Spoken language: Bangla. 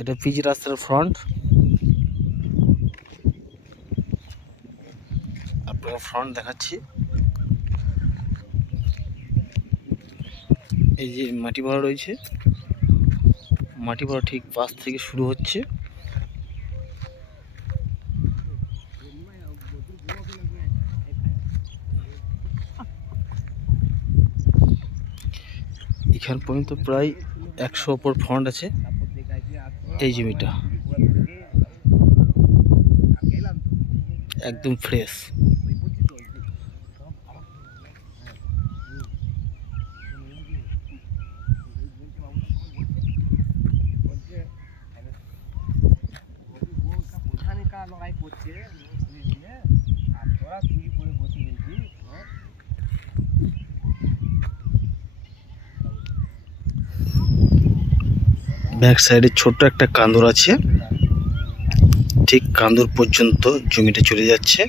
এটা পিচ রাস্তার ফ্রন্ট। আপনাকে ফ্রন্ট দেখাচ্ছি। এই যে মাটি ভরা রয়েছে, মাটি ভরা ঠিক পাশ থেকে শুরু হচ্ছে। এখান পর্যন্ত প্রায় 100 ওপর ফ্রন্ট আছে এই জমিটা, একদম ফ্রেশ। ব্যাক সাইডে ছোট্ট একটা কান্দর আছে, ঠিক কান্দর পর্যন্ত জমিটা চলে যাচ্ছে।